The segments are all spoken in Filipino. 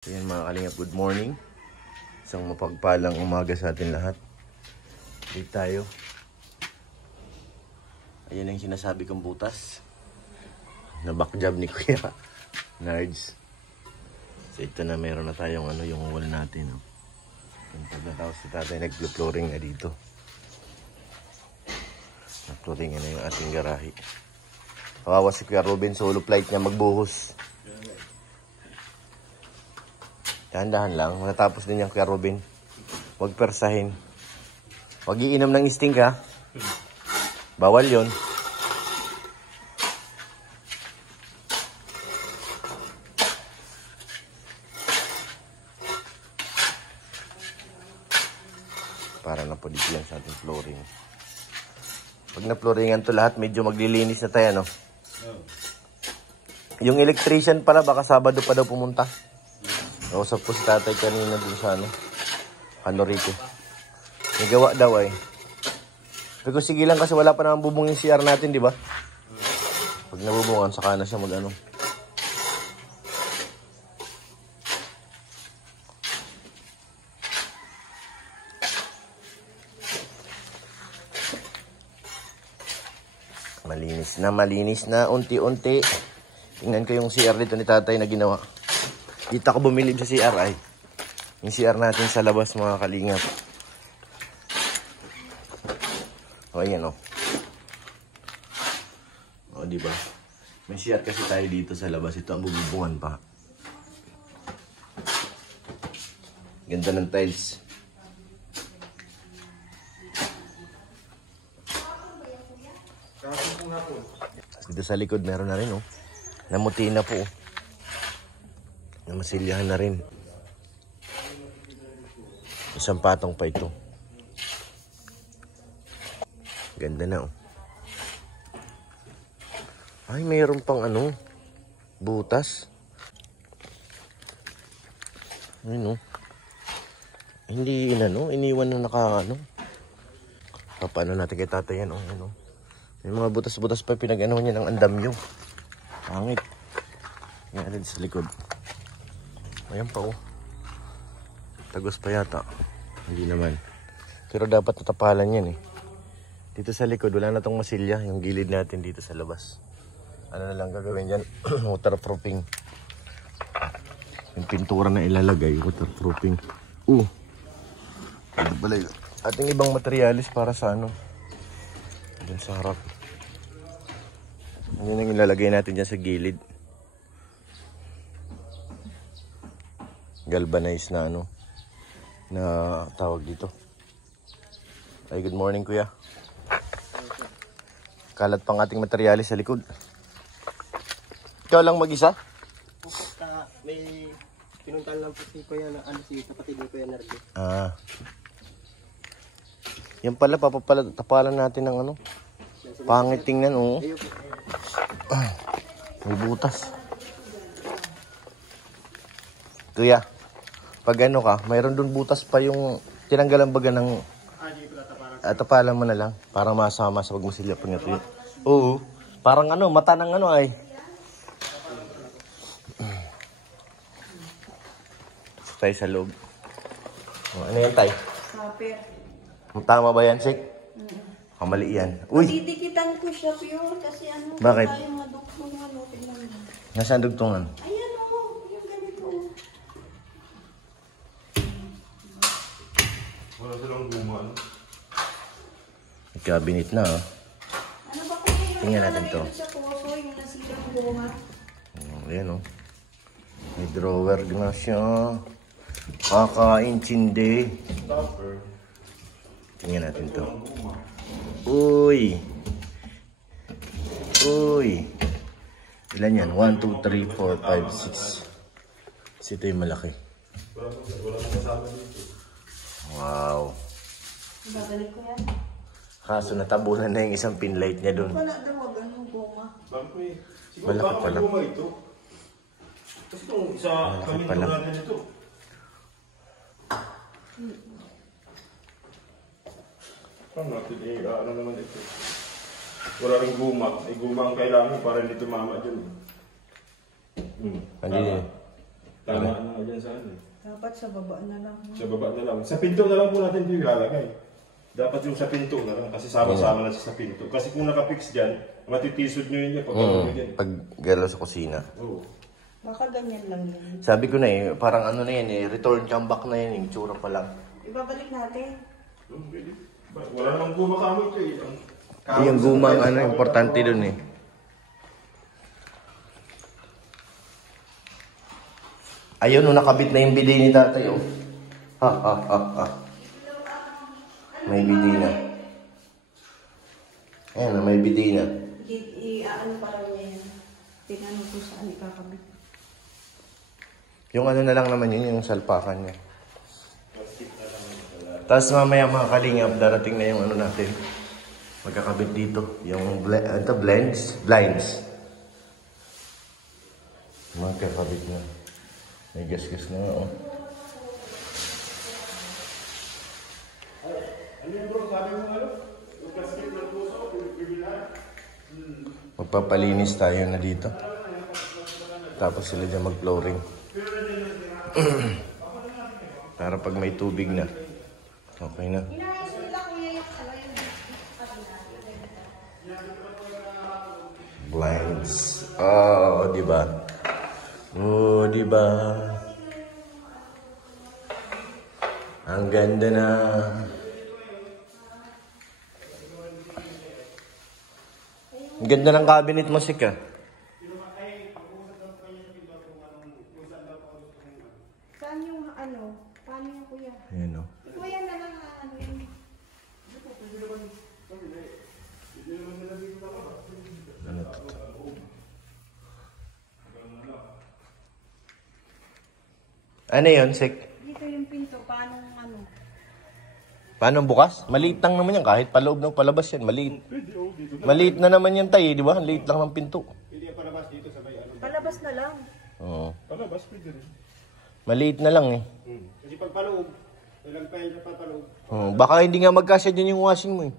So yan mga kalingap, good morning. Isang mapagpalang umaga sa atin lahat. Dito tayo. Ayan ang sinasabi kong butas. Na backjob ni Kuya Nards. So ito na, meron na tayong yung wall natin. Yung pagkatapos si tatay nag-flooring na dito. Nag-flooring na yung ating garahe. Kawawa si Kuya Ruben, solo flight niya magbuhos. Dahan-dahan lang. Matapos din yung Kuya Ruben. Huwag persahin. Huwag iinom ng sting ka. Bawal yon. Para na po dito yan sa ating flooring. Pag na-flooringan to lahat, medyo maglilinis na tayo, no? Yung electrician pala, baka Sabado pa daw pumunta. Nausap ko si tatay kanina dun sa Rico. May gawa daw ay. Pero sige lang kasi wala pa naman bubong yung CR natin, di ba? Pag nabubungan, saka na siya mag-ano. Malinis na, unti-unti. Tingnan ko yung CR dito ni tatay na ginawa. Dito ako bumilib sa CR ay. Yung CR natin sa labas mga kalingap. O ayan o. O diba? May CR kasi tayo dito sa labas. Ito ang bububungan pa. Ganda ng tiles. Dito sa likod meron na rin namuti na po. Namasilyahan na rin. Isang patong pa ito. Ganda na Ay, mayroon pang butas. Ayun Hindi iniwan na paano natin kay tatay yan May mga butas-butas pa pinag-ano niya ng andamyo. Pangit. Yan natin sa likod. Ayan pa Tagos pa yata. Hindi naman. Pero dapat natapalan yan Dito sa likod, wala na tong masilya. Yung gilid natin dito sa labas. Ano na lang gagawin dyan? Waterproofing. Yung pintura na ilalagay, waterproofing. Ito pala yun. Ating ibang materialis para sa dyan sa harap. Yan ang ilalagay natin dyan sa gilid. Galvanized na na tawag dito. Ay, good morning kuya. Kalat pang ating materialis sa likod. Ikaw lang mag-isa? May pinuntahan lang po si Kuya na si kapatid ni Kuya Nardo. Yan pala, tapalan natin ng pangit tingnan may butas. Kuya, pag mayroon dun butas pa yung tinanggalan baga ng tapalan mo na lang. Parang masama sa pagmasilya pag natuyo. Oo. Parang mata ng ay. Tayo sa loob. Ano yan tayo? Saper. Tama ba yan, Sik? Kamali yan. Uy! Didikitan ko siya pure kasi Bakit? Tayong madugtungan Nasaan dugtungan? Ayan yung ganito Wala silang gumaan. Cabinet na Ano ba kung tingnan natin to. Sa puso yung nasirang goma? Ayan may drawer na siya. Kakaintindi. Tingnan natin to. Uy! Ilan yan? 1, 2, 3, 4, 5, 6. Ito yung malaki. Wow. Babalik ko yan. Kaso natabunan na yung isang pinlight niya dun. Wala daw ang goma. Malaki pala. Kasi itong sa kami natin ito. Ano natin naman ito. Wala rin guma. Guma ang kailangan para hindi tumama dyan. Hindi. Tama na dyan sa ano. Dapat sa baba na lang. Sa baba na lang. Sa pinto na lang po natin ito ilalagay. Dapat yung sa pinto na lang kasi sama-sama na siya sa pinto. Kasi kung nakapix dyan, matitisod nyo yun pag yan. Pag galaw sa kusina. Oo. Baka ganyan lang yan. Sabi ko na eh, parang ano na yan eh, return comeback na yan, yung tsura pa lang. Ibabalik natin. Pwede. Wala namang guma kamoy ito eh. Yung gumang ano, importante dun eh. Ayun, no, nakabit na yung bidet ni tatay, oh. Ha, ha, ha, ha. May bidet na. Ayan, may bidet na. I-ano pa lang niya yan. Tinanong ko saan ikakabit. Yung ano na lang naman yun, yung salpakan niya. Tapos mamaya mga kalingap, darating na yung ano natin. Magkakabit dito. Yung blinds. Magkakabit na. May gas-gas na, oh. Ano yung bro, sabi mo ano? Yung gasket ng puso, bibilan. Magpapalinis tayo na dito. Tapos sila dyan mag-flooring. Para pag may tubig na, okay na. Inayos nila kuya yung Blinds. Oh, di ba? Oh, di ba? Ang ganda na. Ang ganda ng cabinet mo, Sika. Saan yung ano? Paano yung kuya? Ayan, oh. Kuya na lang ano yun. Ano to? Ano yun, Sik? Dito yung pinto. Paano ano? Paano bukas? Maliit lang naman yan. Kahit paloob ng palabas yan, maliit. Maliit na naman yan tayo, di ba? Maliit lang ng pinto. Hindi palabas dito sa may ano. Palabas na lang. Oo. Palabas, pwede rin. Maliit na lang eh. Kasi pag paloob, ilang pahin sa papaloob. Oh, baka hindi nga magkasya dyan yung washing mo eh.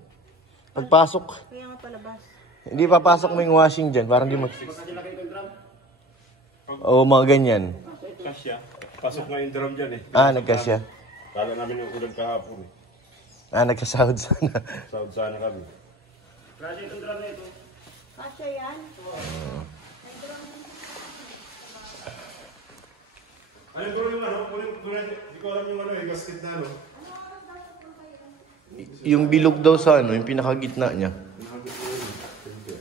Pagpasok. Kaya nga palabas. Hindi papasok mo yung washing dyan. Parang di mag... Kasi laki ng drum. Oo, mga ganyan. Kasya. Pasok nga yung drum dyan eh. Ah, nagkasya. Kala namin yung ulan kahapon eh. Ah, nagkasahod sana. Saud sana kami. Kasi itong drum na ito. Kasya yan. Ano ko yung ano? Hindi ko alam yung ano eh. Gasket na ano. Yung bilog daw sa ano, yung pinakagitna niya. Nakagit ko yun. Hindi.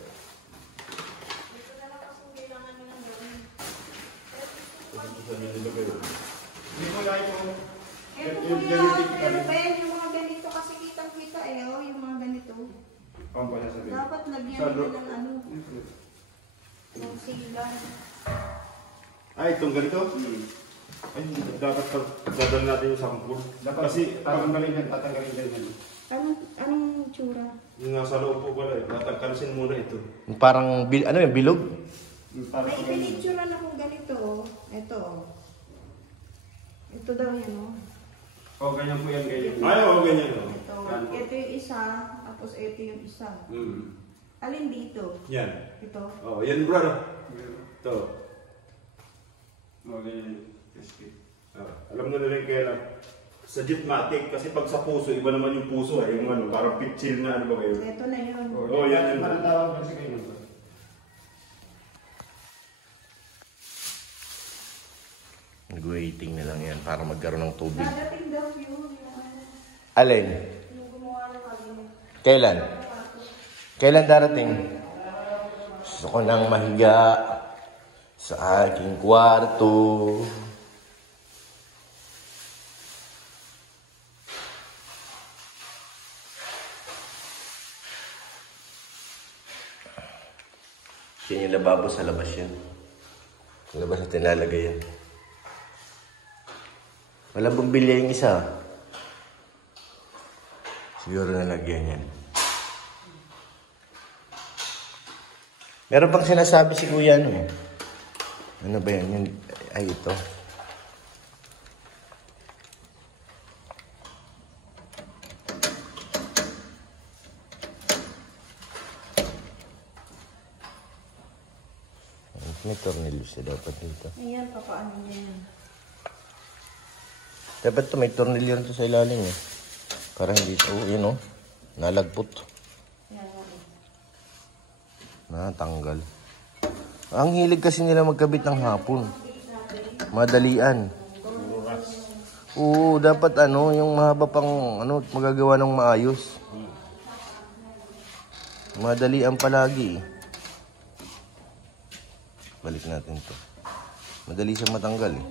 Hindi ko lang ito. Eto kuya, pero Ben, yung mga ganito kasi kitang-kita eh, oh, yung mga ganito. Pampaya sa bin. Dapat lagyan nila ng ano, ng silan. Ay, itong ganito? Ay, dapat dadal natin yung sampul. Kasi tatanggalin yan. Anong tsura? Yung nasa loob po pala eh. Tatangkalisin muna ito. Parang, ano yung bilog? May pinitsura na kung ganito, oh. Ito, oh. Ito daw yan, oh. Oh, ganyan po yan, ganyan. Ay, oo, ganyan. Oh. Ito yung isa, tapos ito yung isa. Alin dito? Yan. Ito. Oh, yan bro. Ito. Oh, ganyan. Alam na nila yung kailan. Sa Jetmatic, kasi pag sa puso, iba naman yung puso eh. Yung ano, parang pitchil na ano ba kayo. Ito na yun. Oh, yan yun. Parang tawag kasi kayo. Nag-waiting na lang yan para magkaroon ng tubig. Dadating daw yun. Alin? Yung gumawa ng cabinet. Kailan? Kailan darating? Gusto ko nang mahiga sa aking kwarto. Yan yung lababo sa labas yan. Sa labas natin lalagay yan. Walang bumbilya yung isa. Siguro nalagyan yan. Meron pang sinasabi si Kuya ano eh. Ano ba yan? Ay, ito. May tornilyo siya dapat dito. Ayan, papaano niya yan. Dapat to may tornilyo rin to sa ilalim eh. Para hindi ito, yun o. Nalagpot. Yan, yan. Natanggal. Ang hilig kasi nila magkabit ng hapon. Madalian. Oo, dapat ano, yung mahaba pang ano, magagawa ng maayos. Madalian palagi eh. Balik natin to. Madali siyang matanggal eh.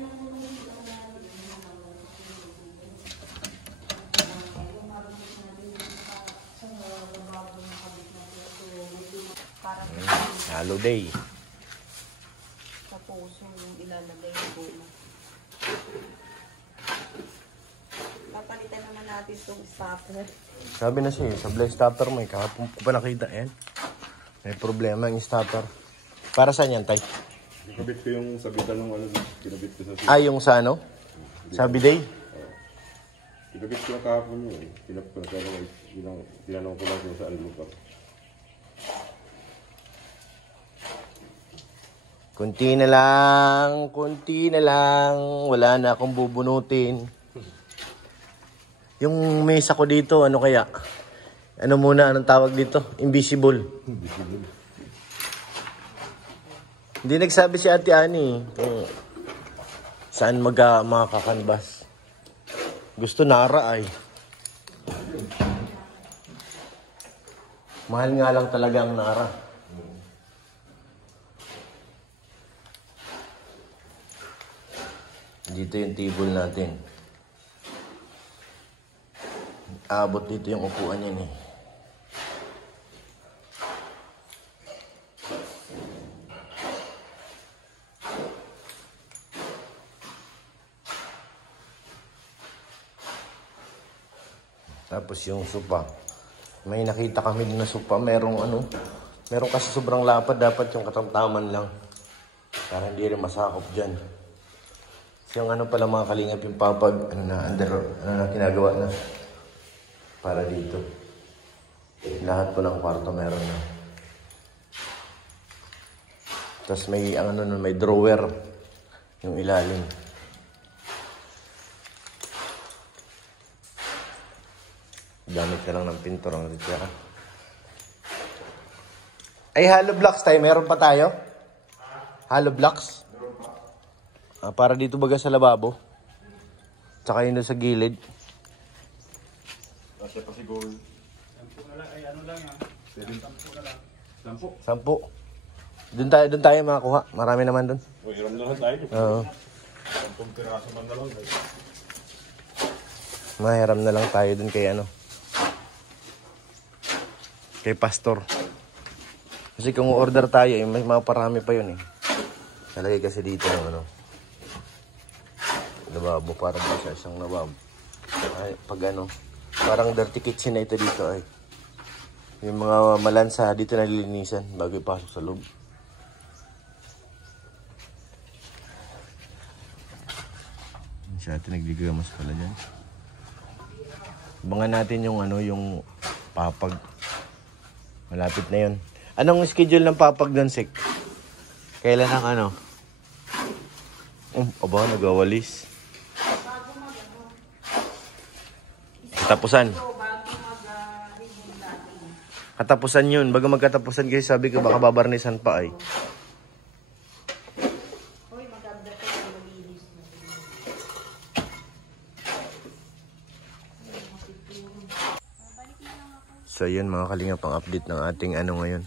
Holiday. Sa puso yung ilalagay yung goma. Papalitan naman natin itong stopper. Sabi na siya, sablay stopper mo eh. Kahapon ko pa nakita yan. May problema yung stopper. Para saan yan, Tay? Kinabit ko yung sabitan ng ano, kinabit ko sa Ah, yung sa ano? Sa bidet? kinabit ko na kahapon yun. Tinanong ko lang kung saan lugar. Kunti na lang, kunti na lang. Wala na akong bubunutin. Yung mesa ko dito, ano kaya? Ano muna, anong tawag dito? Invisible. Hindi nagsabi si Ate Ani kung saan makakakanbas. Gusto Nara ay. Mahal nga lang talaga ang Nara. Dito yung table natin. Abot dito yung upuan yan eh. Tapos yung sopa. May nakita kami din na sopa. Merong kasi sobrang lapad. Dapat yung katamtaman lang. Para hindi rin masakop dyan. Yung ano pala mga kalingap yung papag, kinagawa na. Para dito. Lahat po ng kwarto meron na. Tapos may, may drawer. Yung ilalim. Gamit na lang ng pintor ang ritira. Ay, hollow blocks tayo. Meron pa tayo? Hollow blocks? Para dito baga sa lababo. Tsaka yun sa gilid. Kasi pa siguro. 10 na lang, ay ano lang yan. 10 na lang. 10. Doon tayo makakuha. Marami naman doon. O, hiram na lang tayo. Oo. 10 piraso man na lang. Mahiram na lang tayo doon kay kay Pastor. Kasi kung order tayo, may maparami pa yun eh. Nalagay kasi dito ng lababo, parang sa isang lababo. Ay, pag parang dirty kitchen na ito dito ay. Yung mga malansa dito nalilinisan bago ipasok sa loob. Siya ito nagligamas pala dyan. Abangan natin yung yung papag. Malapit na yun. Anong schedule ng papag doon, Sik? Kailan ang aba, nagawalis. Katapusan. Katapusan yun. Baga magkatapusan kasi sabi ko baka babarnisan pa ay. So yun mga kalingap ang update ng ating ngayon.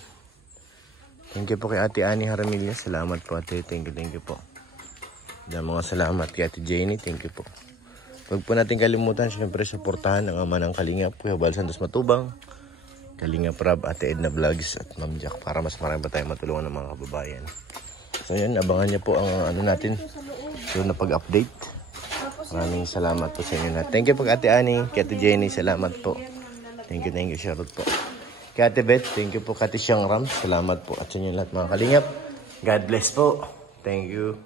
Thank you po kay Ate Ani Jaramillas. Salamat po ate. Thank you po. Yan mga salamat kay Ate Jenny. Thank you po. Huwag po natin kalimutan syempre suportahan ang ama ng kalingap. Kuya Bal Santos Matubang. Kalingap Rab, Ate Edna Vlogs at Ma'am Jack. Para mas marami pa tayong matulungan ng mga kababayan. So yun, abangan niyo po ang natin. So na pag-update. Maraming salamat po sa inyo na. Thank you po kay Ate Ani. Kay Ate Jenny. Salamat po. Thank you, shoutout po. Kay Ate Beth, thank you po. Kay Ate Siyang Ram, salamat po. At sa inyo lahat mga kalingap. God bless po. Thank you.